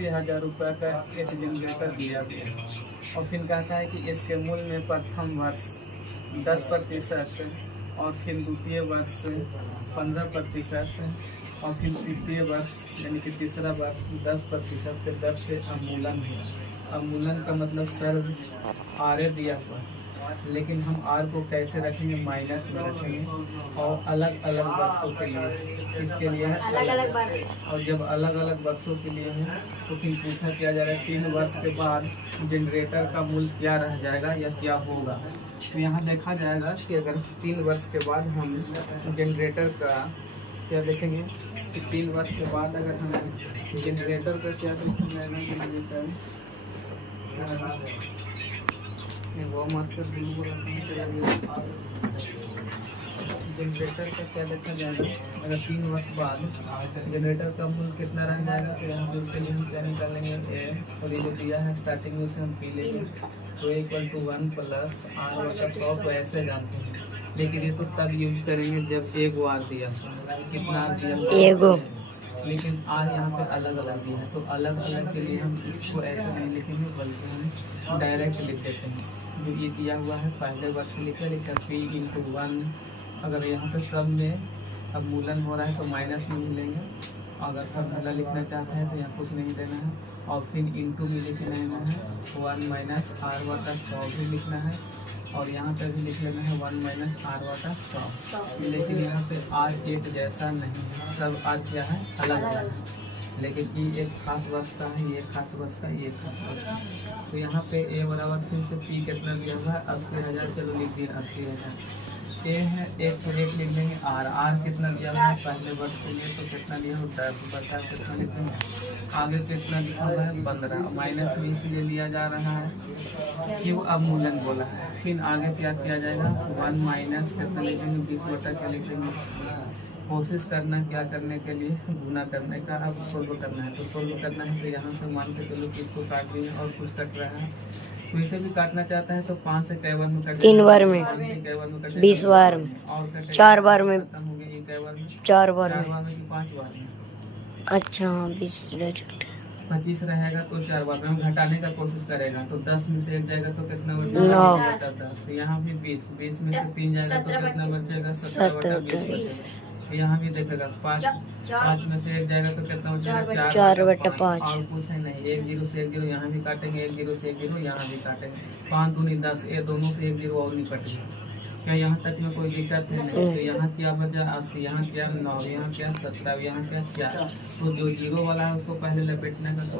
80,000 रुपये का एक जनरेटर दिया गया और फिर कहता है कि इसके मूल्य में प्रथम वर्ष 10% और फिर द्वितीय वर्ष 15% और फिर तृतीय वर्ष यानी कि तीसरा वर्ष 10% के दर से अवमूलन है। अवमूलन का मतलब सर आर दिया हुआ है, लेकिन हम आर को कैसे रखेंगे, माइनस में रखेंगे और अलग अलग वर्षों के लिए, इसके लिए है अलग अलग वर्ष। और जब अलग अलग वर्षों के लिए है तो फिर पूछा किया जा रहा है 3 वर्ष के बाद जनरेटर का मूल्य क्या रह जाएगा या क्या होगा। तो यहाँ देखा जाएगा कि अगर 3 वर्ष के बाद हम जनरेटर का क्या देखेंगे कि 3 वर्ष के बाद अगर हम जनरेटर का क्या देखेंगे, वो मत जनरेटर का क्या देखा जाएगा। अगर 3 वर्ष बाद जनरेटर का मूल्य कितना रह जाएगा तो यहाँ पे उसके लिए हम क्या निकालेंगे ए, और ये जो दिया है स्टार्टिंग में उसे हम पी लेंगे तो =1 प्लस r/100 को ऐसे जानते हैं, लेकिन ये तो तब यूज करेंगे जब एक बार दिया, कितना दिया एगो, लेकिन आर यहाँ पे अलग अलग दिया है तो अलग अलग के लिए हम इसको ऐसे नहीं लिखेंगे बल्कि हम डायरेक्ट लिख देते हैं। जो ये दिया हुआ है पहले वर्ष लिखा P/1, अगर यहाँ पे सब में अवमूलन हो रहा है तो माइनस में ही लेंगे। अगर फॉर्मूला लिखना चाहते हैं तो यहाँ कुछ नहीं देना है और फिर इंटू में लिख लेना है 1 - r/100 भी लिखना है और यहाँ पे भी लिख लेना है 1 - r/100। लेकिन यहाँ पे r एक जैसा नहीं है, सब r क्या है अलग अलग है, लेकिन ये एक खास वर्ष का है, ये खास वर्ष का, ये खास वर्ष का। तो यहाँ पे a बराबर फिर से p कितना दिया हुआ है 80,000, चलो लिख दिया 80,000। ए है एक तो एक लिख लेंगे आर कितना दिया हुआ है पहले वर्ष के लिए तो कितना दिया हुआ 10 बचा कितना लिखेंगे, आगे कितना लिखा हुआ है 15, माइनस में इसलिए लिया जा रहा है कि वो अवमूलन बोला है। फिर आगे क्या किया जाएगा 1 माइनस कितना लिखेंगे 20 बटा क्या लिखेंगे, कोशिश करना क्या करने के लिए गुना करने का, अब सोल्व करना है तो सोल्व करना है तो यहाँ से मान के चलो कि इसको काट दिए और कुछ कट रहा है तो इसे भी काटना चाहता है तो 5 से कई बार में कटे, 3 बार में, 20 बार में, और 4 बार में, 4 बार में, 5 बार में। अच्छा 20 डायरेक्ट 25 रहेगा तो 4 बार में हम घटाने का कोशिश करेगा तो 10 में से 1 जाएगा तो कितना बचेगा 10, यहाँ भी 20 में से 3 जाएगा तो कितना बचेगा 17/20। यहाँ भी देखेगा 5 में से 1 जाएगा तो कितना बचेगा 4/5 और कुछ है नहीं, 1 0 से 1 0 यहाँ भी काटेंगे, 1 0 से 1 0 यहाँ भी काटेंगे, 5 दूनी 10, ये दोनों से 1 0 और नहीं कटेगा। क्या यहाँ तक में कोई दिक्कत है नहीं, तो यहाँ क्या बचा 80, यहाँ क्या 9, यहाँ क्या 17, यहाँ क्या 4, तो जो 0 वाला है उसको पहले लपेटने का